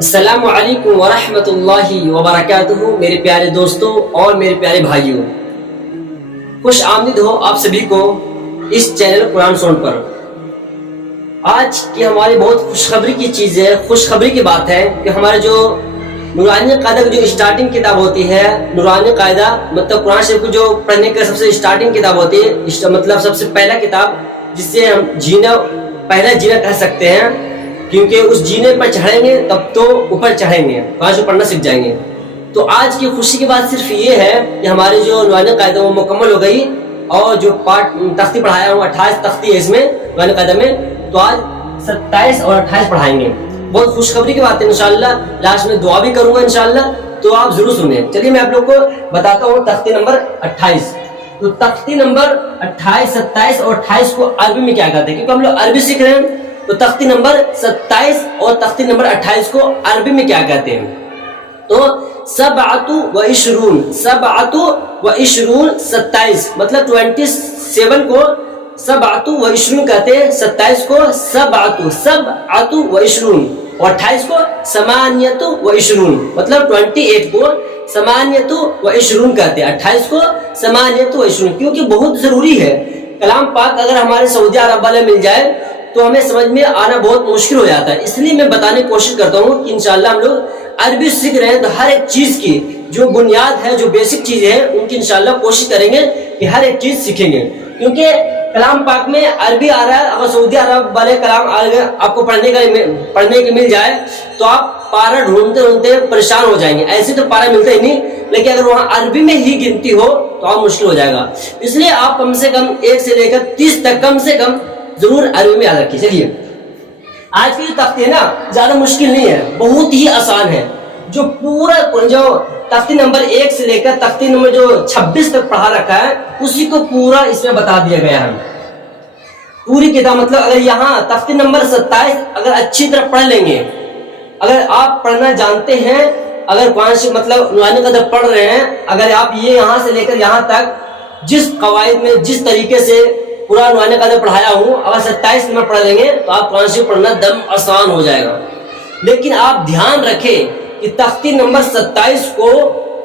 السلام علیکم ورحمۃ اللہ وبرکاتہ۔ میرے پیارے دوستوں اور میرے پیارے بھائیوں، خوش آمدید ہو آپ سبھی کو اس چینل قرآن ساؤنڈ پر۔ آج کی ہماری بہت خوشخبری کی چیز ہے، خوشخبری کی بات ہے کہ ہمارے جو نورانی قاعدہ کی جو اسٹارٹنگ کتاب ہوتی ہے، نورانی قاعدہ مطلب قرآن شریف کو جو پڑھنے کا سب سے اسٹارٹنگ کتاب ہوتی ہے، مطلب سب سے پہلا کتاب جس سے ہم پہلا جینا کہہ سکتے ہیں، کیونکہ اس جینے پر چڑھیں گے تب تو اوپر چڑھیں گے، قرآن شریف پڑھنا سیکھ جائیں گے۔ تو آج کی خوشی کی بات صرف یہ ہے کہ ہماری جو نورانی قاعدہ وہ مکمل ہو گئی، اور جو تختی پڑھایا ہوں 28 تختی ہے اس میں نورانی قاعدہ میں، تو آج 27 اور 28 پڑھائیں گے۔ بہت خوشخبری کی بات ہے، انشاءاللہ لاسٹ میں دعا بھی کروں گا انشاءاللہ، تو آپ ضرور سنیں۔ چلیے میں آپ لوگ کو بتاتا ہوں تختی نمبر 28۔ تو تختی نمبر 28، 27 اور 28 کو عربی میں کیا کہتے ہیں؟ کیونکہ ہم لوگ عربی سیکھ رہے ہیں، تو تختی نمبر 27 اور تختی نمبر 28 کو عربی میں کیا کہتے ہیں؟ تو سبعۃ و عشرون، سبعۃ و عشرون 27، مطلب 27 کو سبعۃ و عشرون کہتے ہیں، 27 کو سبعۃ و عشرون، اور 28 کو ثمانیۃ و عشرون، مطلب 28 کو ثمانیۃ و عشرون کہتے ہیں، 28 کو ثمانیۃ و عشرون، کیونکہ بہت ضروری ہے کلام پاک اگر ہمارے سعودی عرب والے مل جائے تو ہمیں سمجھ میں آنا بہت مشکل ہو جاتا ہے۔ اس لیے میں بتانے کی کوشش کرتا ہوں کہ انشاءاللہ ہم لوگ عربی سیکھ رہے ہیں تو ہر ایک چیز کی جو بنیاد ہے، جو بیسک چیزیں ہیں، ان کی انشاءاللہ کوشش کریں گے کہ ہر ایک چیز سیکھیں گے، کیونکہ کلام پاک میں عربی آ رہا ہے۔ اگر سعودی عرب والے کلام آپ کو پڑھنے کے مل جائے تو آپ پارا ڈھونڈتے ڈھونڈتے پریشان ہو جائیں گے، ایسے تو پارا ملتا ہی نہیں، لیکن اگر وہاں عربی میں ہی گنتی ہو تو آپ مشکل ہو جائے گا۔ اس لیے آپ کم سے کم 1 سے لے کر 30 تک کم سے کم ضرور عربی میں یاد رکھیے۔ چلیے آج کی جو تختی ہے نا زیادہ مشکل نہیں ہے، بہت ہی آسان ہے۔ جو تختی نمبر 1 سے لے کر تختی نمبر جو 26 تک پڑھا رکھا ہے اسی کو پورا اس میں بتا دیا گیا ہے، پوری کتاب۔ مطلب اگر یہاں تختی نمبر 27 اگر اچھی طرح پڑھ لیں گے، اگر آپ پڑھنا جانتے ہیں، اگر قرآن سے مطلب نورانی قاعدہ پڑھ رہے ہیں، اگر آپ یہ یہاں سے لے کر یہاں تک جس قواعد میں جس طریقے سے پورا نورانی قاعدہ پڑھایا ہوں، اگر 27 نمبر پڑھ لیں گے تو آپ قرآن شریف پڑھنا دم آسان ہو جائے گا۔ لیکن آپ دھیان رکھیں کہ تختی نمبر 27 کو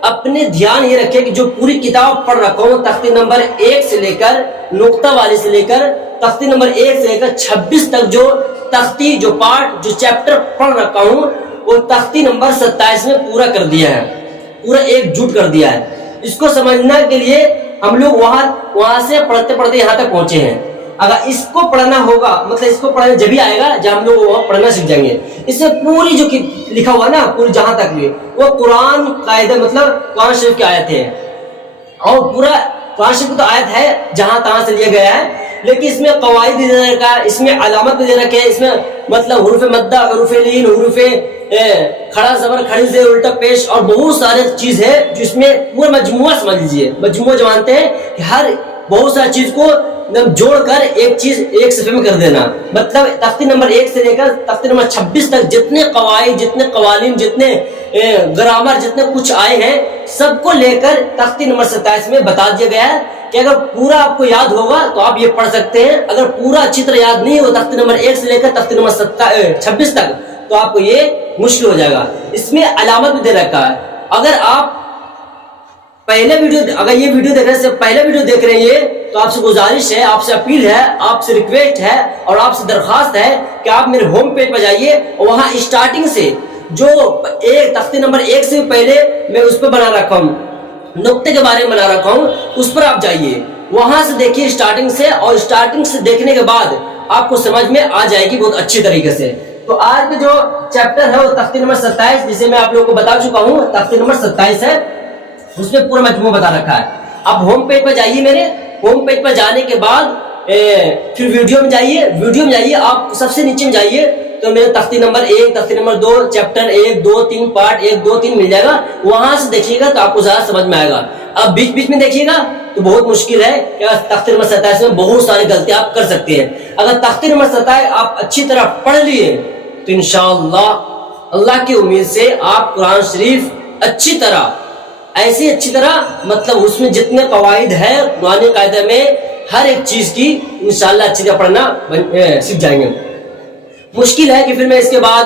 اپنے دھیان یہ رکھیں کہ جو پوری کتاب پڑھ رکھا ہوں، تختی نمبر 1 سے لے کر نقطہ والی سے لے کر تختی نمبر 1 سے لے کر 26 تک جو تختی جو پارٹ جو چیپٹر پڑھ رکھا ہوں وہ تختی نمبر 27 میں پورا کر دیا ہے، پورا ایک جٹ کر دیا ہے۔ اس کو سمجھنے کے لیے ہم لوگ وہاں سے پڑھتے پڑھتے یہاں تک پہنچے ہیں۔ اگر اس کو پڑھنا ہوگا، مطلب اس کو پڑھنا جبھی آئے گا جب ہم لوگ وہاں پڑھنا سیکھ جائیں گے۔ اس سے پوری جو لکھا ہوا نا، پوری جہاں تک بھی وہ قرآن قاعدہ مطلب قرآن شریف کی آیت ہے، اور پورا قرآن شریف کی تو آیت ہے جہاں تہاں سے لیا گیا ہے، لیکن اس میں قواعد بھی دے رکھا ہے، اس میں علامت بھی دے رکھے ہیں، اس میں مطلب حروف مدہ، حروف لین، حروف کھڑا زبر، کھڑی زیر، الٹا پیش، اور بہت سارے چیز ہے جس میں پورا مجموعہ سمجھ لیجیے۔ مجموعہ جو مانتے ہیں کہ ہر بہت ساری چیز کو جوڑ کر ایک چیز ایک صفحے میں کر دینا، مطلب تختی نمبر 1 سے لے کر تختی نمبر 26 تک جتنے قواعد، جتنے قوانین، جتنے گرامر، جتنے کچھ آئے ہیں سب کو لے کر تختی نمبر 27 میں بتا دیا گیا ہے کہ اگر پورا آپ کو یاد ہوگا تو آپ یہ پڑھ سکتے ہیں، اگر پورا اچھی طرح یاد نہیں ہو تختی نمبر 1 سے لے کر تختی نمبر 26 تک تو آپ کو یہ مشکل ہو جائے گا۔ اس میں علامت بھی دے رکھا ہے۔ اگر آپ اگر یہ ویڈیو دیکھنے سے پہلے ویڈیو دیکھ رہے ہیں تو آپ سے گزارش ہے، آپ سے اپیل ہے، آپ سے ریکویسٹ ہے اور آپ سے درخواست ہے کہ آپ میرے ہوم پیج پر جائیے، اور وہاں اسٹارٹنگ سے جو تختی نمبر 1 سے پہلے میں اس پہ بنا رکھا ہوں، نقطے کے بارے میں بنا رکھا ہوں، اس پر آپ جائیے، وہاں سے دیکھیے اسٹارٹنگ سے، اور اسٹارٹنگ سے دیکھنے کے بعد آپ کو سمجھ میں آ جائے گی بہت اچھی طریقے سے۔ تو آج کا جو چیپٹر ہے وہ تختی نمبر 27، جسے میں آپ لوگوں کو بتا چکا ہوں، تختی نمبر 27 ہے، اس میں پورا مجموعہ بتا رکھا ہے۔ اب ہوم پیج پر جائیے، میرے ہوم پیج پر جانے کے بعد پھر ویڈیو میں جائیے، آپ سب سے نیچے میں جائیے تو میرے تختی نمبر 1، تختی نمبر 2، چیپٹر 1 2 3 پارٹ 1 2 3 مل جائے گا، وہاں سے دیکھیے گا تو آپ کو زیادہ سمجھ میں آئے گا۔ اب بیچ میں دیکھیے گا تو بہت مشکل ہے کہ تختی نمبر 27 میں بہت ساری غلطیاں آپ کر سکتے ہیں۔ اگر تختی نمبر 27 آپ اچھی طرح پڑھ لیے تو انشاءاللہ اللہ کی امید سے آپ قرآن شریف اچھی طرح مطلب اس میں جتنے قواعد ہے نورانی قاعدہ میں ہر ایک چیز کی انشاءاللہ اچھی طرح پڑھنا سیکھ جائیں گے۔ مشکل ہے کہ پھر میں اس کے بعد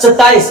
27,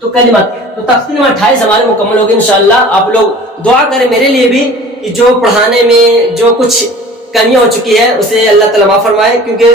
تو کلمات، تو تفسیر نمبر 28 ہمارے مکمل ہوگی انشاءاللہ. آپ لوگ دعا کریں میرے لیے بھی کہ جو پڑھانے میں جو کچھ کمیاں ہو چکی ہے اسے اللہ تعالیٰ معاف فرمائے، کیونکہ